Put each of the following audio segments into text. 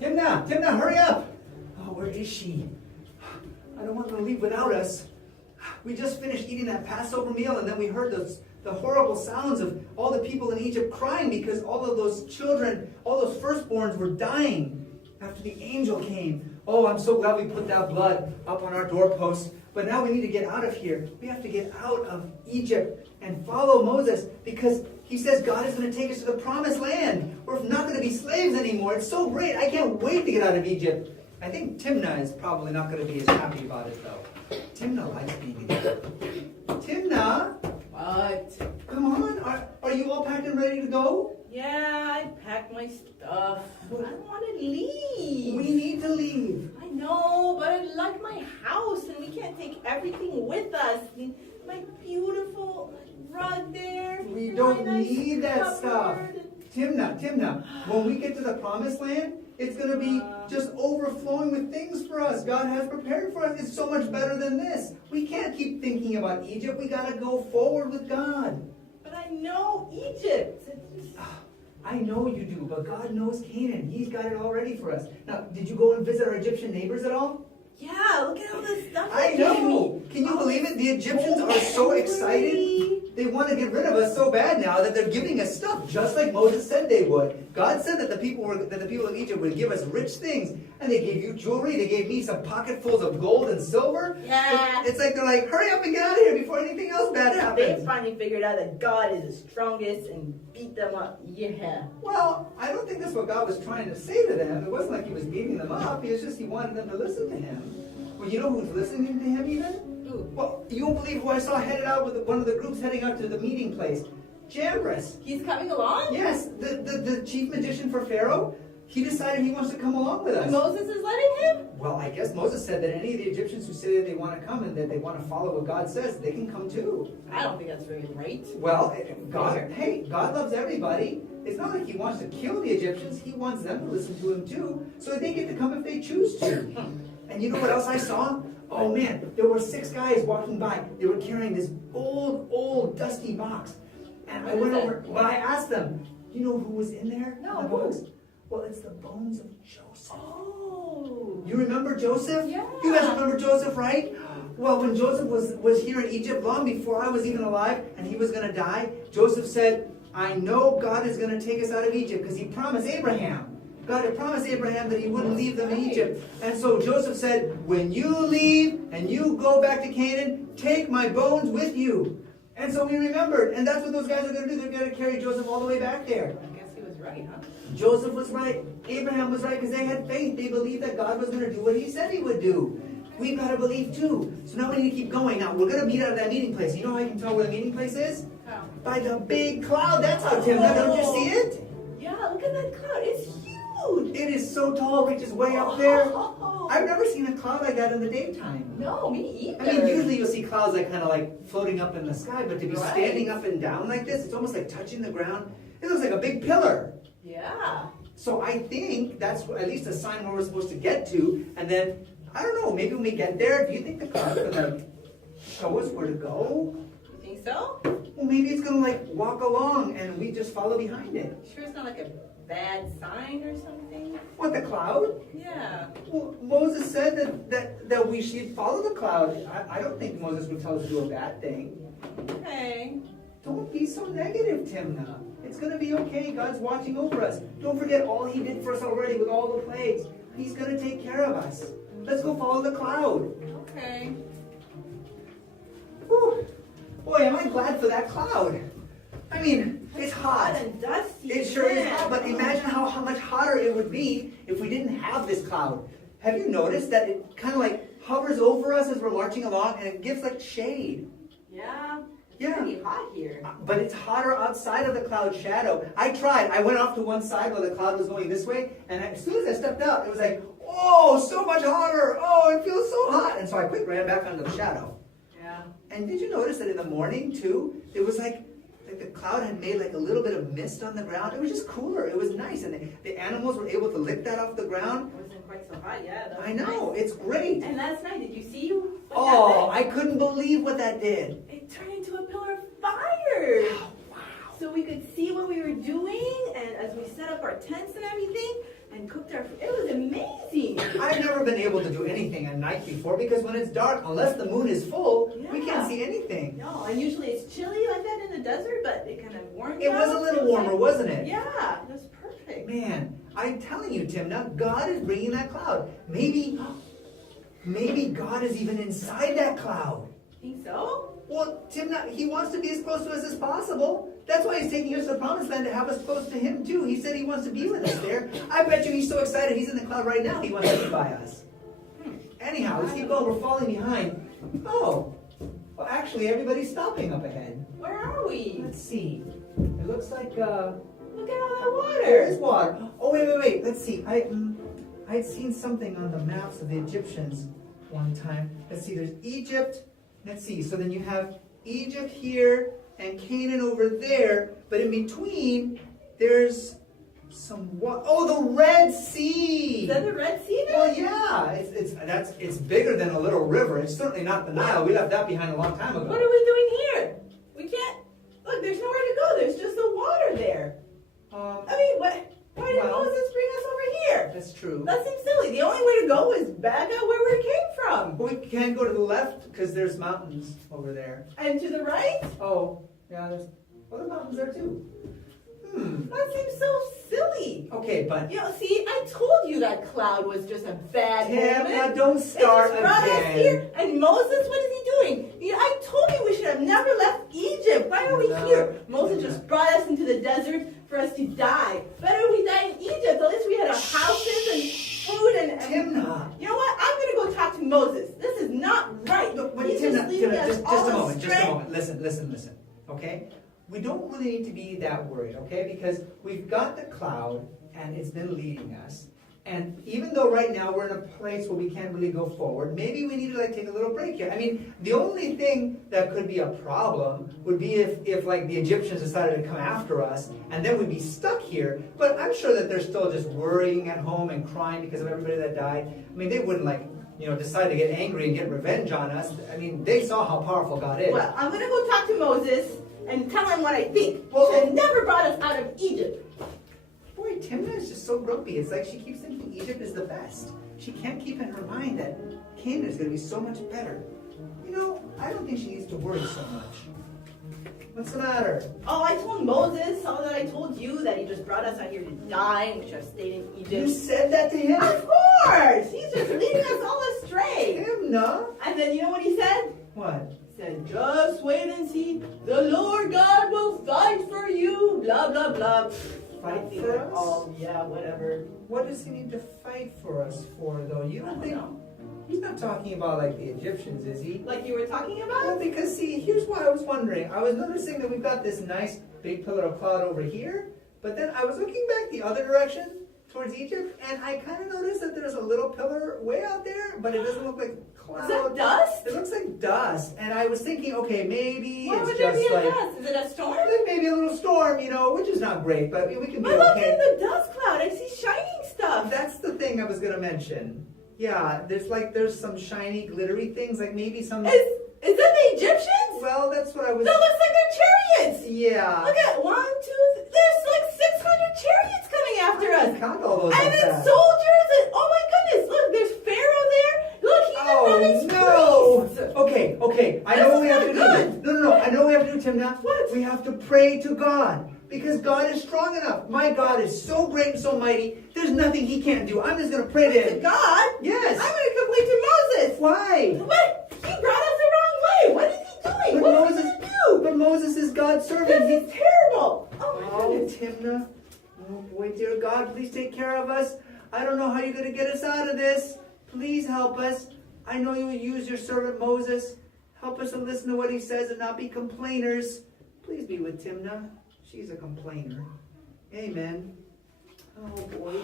Timna, hurry up! Oh, where is she? I don't want her to leave without us. We just finished eating that Passover meal, and then we heard the horrible sounds of all the people in Egypt crying because all of those children, all those firstborns were dying after the angel came. Oh, I'm so glad we put that blood up on our doorposts. But now we need to get out of here. We have to get out of Egypt and follow Moses because he says God is going to take us to the promised land. We're not going to be slaves anymore. It's so great. I can't wait to get out of Egypt. I think Timna is probably not going to be as happy about it, though. Timna likes being in Egypt. Timna? What? Come on. Are you all packed and ready to go? Yeah, I packed my stuff. I want to leave. We need to leave. I know, but I like my house, and we can't take everything with us. My beautiful rug there. We and don't my nice need that stuff. cupboard. Timna, when we get to the promised land, it's going to be just overflowing with things for us. God has prepared for us. It's so much better than this. We can't keep thinking about Egypt. We got to go forward with God. But I know Egypt. I know you do, but God knows Canaan. He's got it all ready for us. Now, did you go and visit our Egyptian neighbors at all? Yeah, look at all this stuff. I know. Can you believe it? The Egyptians are so excited. They want to get rid of us so bad now that they're giving us stuff, just like Moses said they would. God said that the people of Egypt would give us rich things, and they gave you jewelry. They gave me some pocketfuls of gold and silver. Yeah. It's like they're like, hurry up and get out of here before anything else bad They happens. finally figured out that God is the strongest and beat them up. Yeah. Well, I don't think that's what God was trying to say to them. It wasn't like he was beating them up. It was just he wanted them to listen to him. Well, you know who's listening to him even? Ooh. Well, you won't believe who I saw headed out with one of the groups heading out to the meeting place. Jambres. He's coming along? Yes, the chief magician for Pharaoh. He decided he wants to come along with us. And Moses is letting him? Well, I guess Moses said that any of the Egyptians who say that they want to come and that they want to follow what God says, they can come too. I don't think that's very right. Well, God loves everybody. It's not like he wants to kill the Egyptians. He wants them to listen to him too, so that they get to come if they choose to. And you know what else I saw? Oh man, there were 6 guys walking by. They were carrying this old, dusty box. And I went over, well, I asked them, do you know who was in there? No, In the who? box? Well, it's the bones of Joseph. Oh. You remember Joseph? Yeah. You guys remember Joseph, right? Well, when Joseph was here in Egypt, long before I was even alive, and he was going to die, Joseph said, I know God is going to take us out of Egypt, because he promised Abraham. God had promised Abraham that he wouldn't leave them in Egypt. And so Joseph said, when you leave and you go back to Canaan, take my bones with you. And so we remembered, and that's what those guys are going to do. They're going to carry Joseph all the way back there. I guess he was right, huh? Joseph was right. Abraham was right because they had faith. They believed that God was going to do what he said he would do. We've got to believe too. So now we need to keep going. Now we're going to meet out of that meeting place. You know how I can tell where the meeting place is? How? By the big cloud. That's how, Timna. Don't you see it? Yeah, look at that cloud. It's huge. It is so tall, reaches way up there. Oh. I've never seen a cloud like that in the daytime. No, me either. I mean, usually you'll see clouds like kind of like floating up in the sky, but to be Right. standing up and down like this, it's almost like touching the ground. It looks like a big pillar. Yeah. So I think that's at least a sign where we're supposed to get to. And then, I don't know, maybe when we get there, do you think the cloud's going to show us where to go? You think so? Well, maybe it's going to like walk along and we just follow behind it. Sure it's not like a bad sign or something? What, the cloud? Yeah. Well, Moses said that we should follow the cloud. I don't think Moses would tell us to do a bad thing. Okay. Don't be so negative, Timna. It's going to be okay. God's watching over us. Don't forget all he did for us already with all the plagues. He's going to take care of us. Let's go follow the cloud. Okay. Whew. Boy, am I glad for that cloud. I mean, it's hot. And dusty. It sure is yeah. hot, but imagine how much hotter it would be if we didn't have this cloud. Have you noticed that it kind of like hovers over us as we're marching along and it gives like shade? Yeah. Yeah. It's pretty hot here. But it's hotter outside of the cloud shadow. I tried. I went off to one side while the cloud was going this way, and as soon as I stepped out, it was like, oh, so much hotter. Oh, it feels so hot. And so I quick ran back under the shadow. Yeah. And did you notice that in the morning, too, it was like the cloud had made like a little bit of mist on the ground. It was just cooler. It was nice. And the animals were able to lick that off the ground. It wasn't quite so hot, yeah. That was I know. nice. It's great. And last night, did you see what Oh, happened? I couldn't believe what that did. It turned into a pillar of fire. Oh, wow. So we could see what we were doing, and as we set up our tents and everything, and cooked our food. It was to do anything at night before, because when it's dark, unless the moon is full, we Yeah. can't see anything. No, and usually it's chilly like that in the desert, but it kind of warmed It was a up. little warmer, wasn't it? Yeah, it was perfect. Man, I'm telling you, Tim, now God is bringing that cloud. Maybe God is even inside that cloud. Think so? Well, Tim, he wants to be as close to us as possible. That's why he's taking us to the promised land, to have us close to him too. He said he wants to be with us there. I bet you he's so excited he's in the cloud right now. He wants to be by us. Anyhow, let's keep going. We're falling behind. Oh, well, actually, everybody's stopping up ahead. Where are we? Let's see. It looks like Look at all that water. there is water. Oh, wait. Let's see. I'd seen something on the maps of the Egyptians one time. Let's see. There's Egypt. Let's see. So then you have Egypt here and Canaan over there, but in between there's some water. Oh, the Red Sea. Is that the Red Sea there? Well, yeah. It's bigger than a little river. It's certainly not the Nile. We left that behind a long time ago. What are we doing here? We can't. Look, there's nowhere to go. There's just the water there. I mean, why did Moses bring us over here? That's true. That seems silly. The only way to go is back out where we came from. But we can't go to the left because there's mountains over there. And to the right? Oh, yeah, there's other mountains there too. That seems so silly. Okay, but You know, see, I told you that cloud was just a bad Tim, now moment. don't start It just brought us again. here. And Moses, what is he doing? I told you we should have never left Egypt. Why are we No, here? Moses no. just brought us into the desert for us to die. Better we die in Egypt. At least we had our houses and food and Timna. You know what? I'm going to go talk to Moses. This is not right. Look, He's Timna, just leading us just all a moment, astray. just a moment. Listen. Okay? We don't really need to be that worried, okay? Because we've got the cloud and it's been leading us. And even though right now we're in a place where we can't really go forward, maybe we need to take a little break here. I mean, the only thing that could be a problem would be if like the Egyptians decided to come after us, and then we'd be stuck here. But I'm sure that they're still just worrying at home and crying because of everybody that died. I mean, they wouldn't decide to get angry and get revenge on us. I mean, they saw how powerful God is. Well, I'm going to go talk to Moses and tell him what I think. Well, He should have never brought us out of Egypt. Boy, Timna is just so grumpy. It's like she keeps thinking Egypt is the best. She can't keep in her mind that Canaan is going to be so much better. You know, I don't think she needs to worry so much. What's the matter? Oh, I told Moses all that I told you, that he just brought us out here to die and we should have stayed in You Egypt. said that to him? Of course! He's just leading us all astray. Timna? And then you know what he said? What? He said, just wait and see. The Lord God will fight for you. Blah, blah, blah. Fight I think for that us? all, yeah, whatever. What does he need to fight for us for, though? You I don't don't think... know. He's not talking about, like, the Egyptians, is he? Like you were talking Well, about? because, see, here's what I was wondering. I was noticing that we've got this nice big pillar of cloud over here, but then I was looking back the other direction, towards Egypt, and I kind of noticed that there's a little pillar way out there, but it doesn't look like cloud. Is that dust? It looks like dust, and I was thinking, okay, maybe Why it's would there just be a like... dust? Is it a storm? Maybe a little storm, which is not great, but we can be I look okay. in the dust cloud. I see shining stuff. That's the thing I was going to mention. Yeah, there's some shiny, glittery things, like maybe some... Is that the Egyptians? Well, that's what I was... That looks like their chariots. Yeah. Look at 1, 2, there's like 600 chariots coming after I us. didn't count all those And like then that. soldiers and oh my goodness, look, there's Pharaoh there. Look, he even brought his priests. Okay. I know This what we is have to not do. good. No. I know what we have to do, Timna. What? We have to pray to God. Because God is strong enough. My God is so great and so mighty. There's nothing he can't do. I'm just going to pray to To him. God? Yes. I'm going to complain to Moses. Why? What? He brought us the wrong way. What is he doing? But What is he going to do? But Moses is God's servant. This is terrible. Oh my Oh, goodness. Timna. Oh, boy, dear God, please take care of us. I don't know how you're going to get us out of this. Please help us. I know you will use your servant Moses. Help us to listen to what he says and not be complainers. Please be with Timna. She's a complainer. Amen. Oh, boy.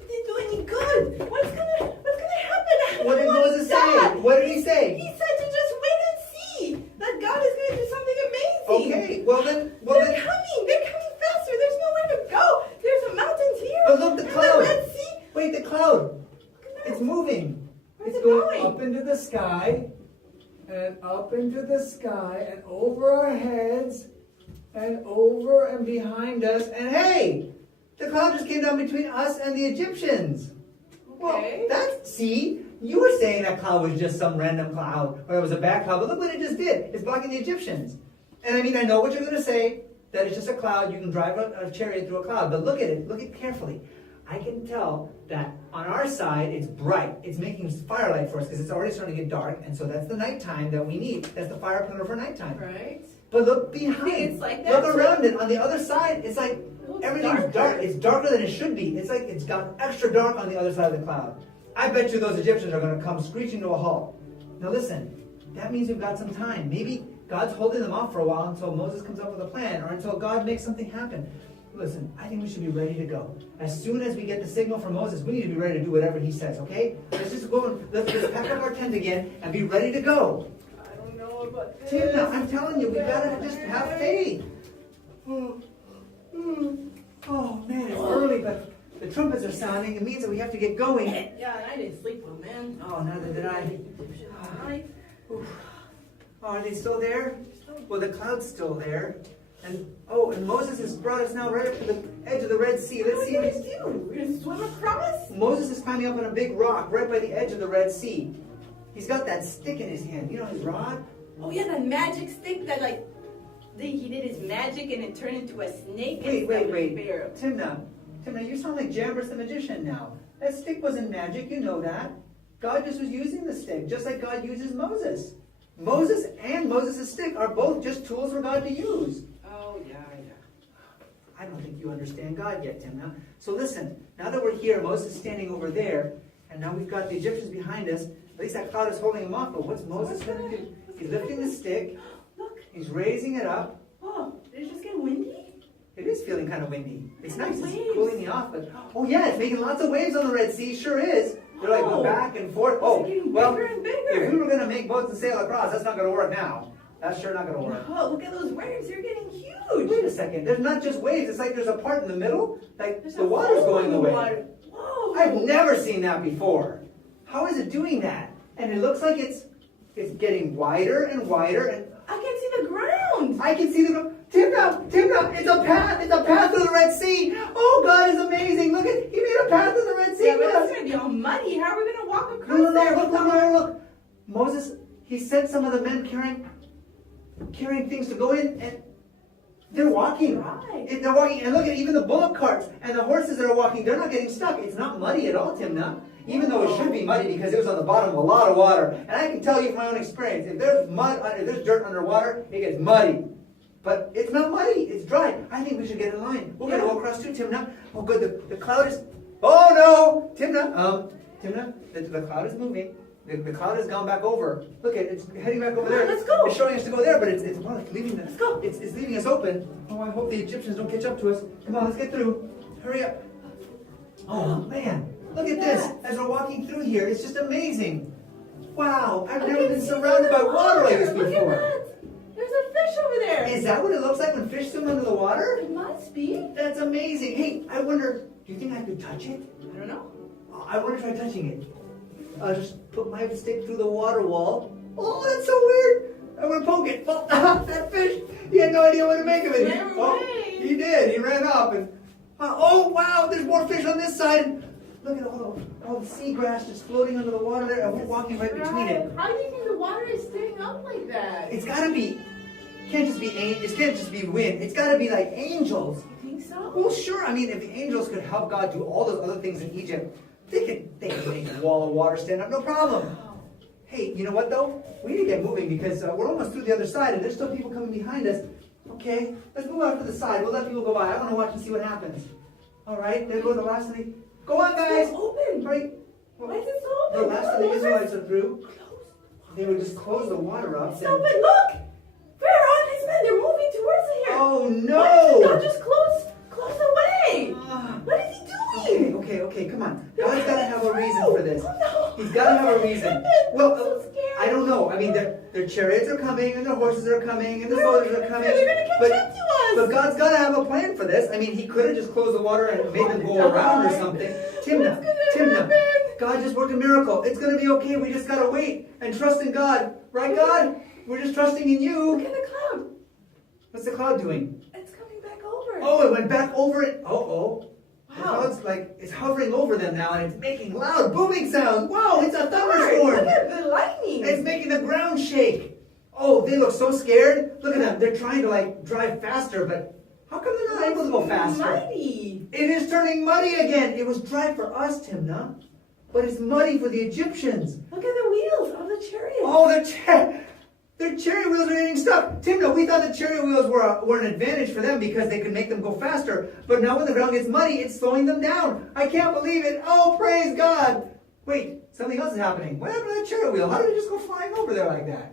It didn't do any good. What's gonna happen? What did Moses say? What did he say? He said to just wait and see that God is going to do something amazing. Okay, well then... They're coming faster. There's nowhere to go. There's some mountains here. But look, the and cloud. The Red Sea. Wait, the cloud. Look at that. It's moving. Where's It's it going going? up into the sky, and up into the sky, and over our heads, and over and behind us. And hey, the cloud just came down between us and the Egyptians. Okay. Well, see, you were saying that cloud was just some random cloud, or it was a bad cloud, but look what it just did. It's blocking the Egyptians. And I mean, I know what you're going to say, that it's just a cloud, you can drive a chariot through a cloud, but look at it, look at it carefully. I can tell that on our side, it's bright. It's making firelight for us because it's already starting to get dark, and so that's the nighttime that we need. That's the fire pillar for nighttime. Right. But look behind. It's like that look around it. On the other side, it's like everything's dark. It's darker than it should be. It's like it's got extra dark on the other side of the cloud. I bet you those Egyptians are going to come screeching to a halt. Now listen, that means we've got some time. Maybe God's holding them off for a while until Moses comes up with a plan, or until God makes something happen. Listen, I think we should be ready to go. As soon as we get the signal from Moses, we need to be ready to do whatever he says, okay? Let's just go and let's just pack up our tent again and be ready to go. I don't know about this. Tina, I'm telling you, we gotta just have faith. Oh man, it's early, but the trumpets are sounding. It means that we have to get going. Yeah, and I didn't sleep well, man. Oh, neither did I. Oh, are they still there? Well, the cloud's still there. And Moses has brought us now right up to the edge of the Red Sea. Let's see what he's doing. We're gonna swim across? Moses is climbing up on a big rock right by the edge of the Red Sea. He's got that stick in his hand. You know his rod? Oh yeah, that magic stick that he did his magic and it turned into a snake. Wait. Timna, you sound like Jambres the magician now. That stick wasn't magic, you know that. God just was using the stick, just like God uses Moses. Moses and Moses' stick are both just tools for God to use. Oh, yeah. I don't think you understand God yet, Timna. So listen, now that we're here, Moses is standing over there, and now we've got the Egyptians behind us. At least that cloud is holding him off, but what's Moses going to do? He's lifting the stick. Look. He's raising it up. Oh, did it just get windy? It is feeling kind of windy. It's nice. Waves. It's cooling me off, but oh yeah, it's making lots of waves on the Red Sea. Sure is. They're like going back and forth. Oh, well, bigger and bigger. if we were going to make boats and sail across, that's not going to work now. That's sure not going to work. Oh, look at those waves. They're getting huge. Wait a second. There's not just waves. It's like there's a part in the middle. Like There's the water's going away. Whoa. I've never seen that before. How is it doing that? And it looks like it's getting wider and wider. And I can see the ground. I can see the Timna, it's a path through the Red Sea. Oh, God is amazing. Look at, he made a path through the Red Sea. Yeah, but it's going to be all muddy. How are we going to walk across there? Look. Moses, he sent some of the men carrying things to go in, and they're walking. Right. They're walking, and look at even the bullock carts and the horses that are walking, they're not getting stuck. It's not muddy at all, Timna. Even though it should be muddy because it was on the bottom of a lot of water. And I can tell you from my own experience, if there's dirt underwater, it gets muddy. But it's not muddy, it's dry. I think we should get in line. We're going to go across too, Timna. Oh, good, the cloud is... Oh, no! Timna, the cloud is moving. The cloud has gone back over. Look, it's heading back over there. Let's go. It's showing us to go there, but it's leaving us. Let's go. It's leaving us open. Oh, I hope the Egyptians don't catch up to us. Come on, let's get through. Hurry up. Oh, man. Look at this. As we're walking through here, it's just amazing. Wow, I've never been surrounded by water like this before. Look at that. There's a fish over there. Is that what it looks like when fish swim under the water? It must be. That's amazing. Hey, I wonder, do you think I could touch it? I don't know. I want to try touching it. I'll just put my stick through the water wall. Oh, that's so weird. I'm going to poke it. Oh, that fish, he had no idea what to make of it. Ran away. He did. He ran up. And oh, wow, there's more fish on this side. And look at all the seagrass just floating under the water there, and we're walking right between it. How do you think the water is staying up like that? It's got to be, it can't just be wind. It's got to be like angels. You think so? Well, sure. I mean, if the angels could help God do all those other things in Egypt, they could make a wall of water stand up, no problem. Hey, you know what though? We need to get moving because we're almost through the other side, and there's still people coming behind us. Okay, let's move out to the side. We'll let people go by. I want to watch and see what happens. All right, there go the last of the... Go on, guys! It's open! Right. Why is it so open? The last of the Israelites are through. They would just close the water up. It's open! Look! Pharaoh and his men, they're moving towards here! Oh, no! Why did God just close away? What is he doing? Okay, come on. God's got to have a reason for this. Oh, no. He's got to have a reason. Well, I'm so scared. I don't know. I mean, their chariots are coming, and their horses are coming, and the soldiers are coming. They're going to catch up to us. But God's got to have a plan for this. I mean, he could have just closed the water and made them go around or something. Timna, God just worked a miracle. It's going to be okay. We just got to wait and trust in God. Right, God? We're just trusting in you. Look at the cloud. What's the cloud doing? It's coming back over. Oh, it went back over it. Uh-oh. The cloud's like, it's hovering over them now, and it's making loud booming sounds. Whoa, it's a thunderstorm. Look at the lightning. It's making the ground shake. Oh, they look so scared. Look at them. They're trying to like drive faster, but how come they're not able to go faster? Muddy. It is turning muddy again. It was dry for us, Timnah, but it's muddy for the Egyptians. Look at the wheels of the chariot. Oh, their chariot wheels are getting stuck. Timnah, we thought the chariot wheels were an advantage for them because they could make them go faster. But now when the ground gets muddy, it's slowing them down. I can't believe it. Oh, praise God. Wait, something else is happening. What happened to that chariot wheel? How did it just go flying over there like that?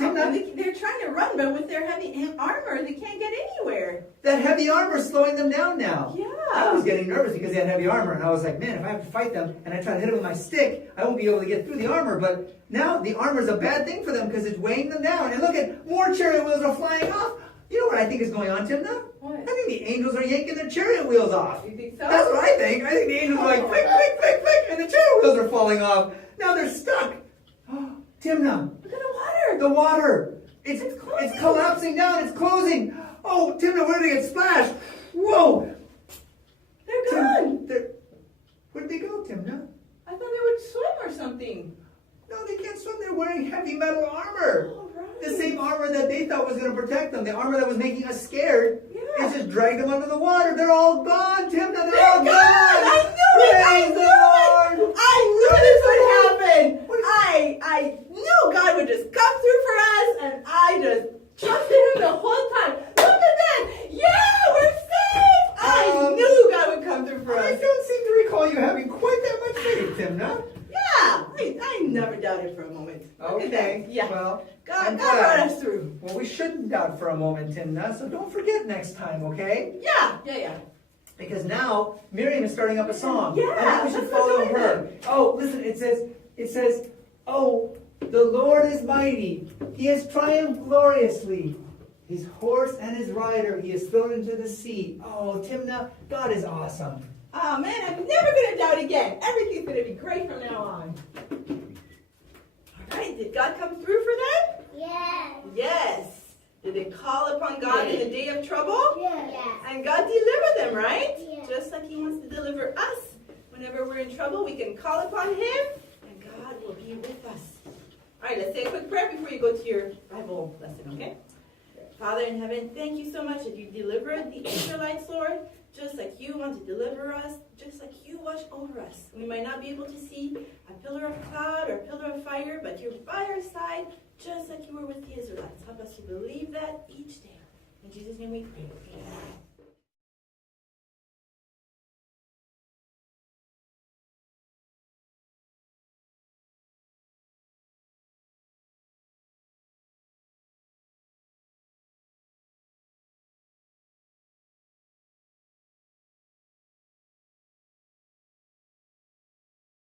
Wow. They're trying to run, but with their heavy armor, they can't get anywhere. That heavy armor is slowing them down now. Yeah. I was getting nervous because they had heavy armor, and I was like, man, if I have to fight them and I try to hit them with my stick, I won't be able to get through the armor. But now the armor is a bad thing for them because it's weighing them down. And look at, more chariot wheels are flying off. You know what I think is going on, Timnah? What? I think the angels are yanking their chariot wheels off. You think so? That's what I think. I think the angels are like, click, click, click, click, and the chariot wheels are falling off. Now they're stuck. Timnah. Look at the water. The water. It's closing. It's collapsing down. It's closing. Oh, Timnah, where did they get splashed? Whoa. They're gone. Where'd they go, Timnah? I thought they would swim or something. No, they can't swim. They're wearing heavy metal armor. All right. The same armor that they thought was going to protect them. The armor that was making us scared. Yeah. It just dragged them under the water. They're all gone, Timnah. They're all Gone! gone. I knew it! I Praise knew the it! Lord. I knew this would happen! What is- I knew God would just come through for us, and I just trusted Him the whole time. Look at that! Yeah, we're safe! I knew God would come through for I us. don't seem to recall you having quite that much faith, Timnah. Yeah, I never doubted for a moment. Look at Okay. that. Yeah. Well, God I'm brought glad. us through. Well, we shouldn't doubt for a moment, Timnah, so don't forget next time, okay? Yeah. Because now Miriam is starting up a song. Yeah, I think we should let's follow do her. Oh, listen, it says, oh, the Lord is mighty. He has triumphed gloriously. His horse and his rider he has thrown into the sea. Oh, Timnah, God is awesome. Oh man, I'm never gonna doubt again. Everything's gonna be great from now on. All right, did God come through for them? Yes. Yes. Did they call upon God in the day of trouble? Yes. And God delivered them, right? Yes. Just like He wants to deliver us. Whenever we're in trouble, we can call upon Him, and God will be with us. All right, let's say a quick prayer before you go to your Bible lesson, okay? Father in heaven, thank you so much that you delivered the Israelites, Lord, just like you want to deliver us, just like you watch over us. We might not be able to see a pillar of cloud or a pillar of fire, but you're by our side, just like you were with the Israelites. Help us to believe that each day. In Jesus' name we pray. Amen.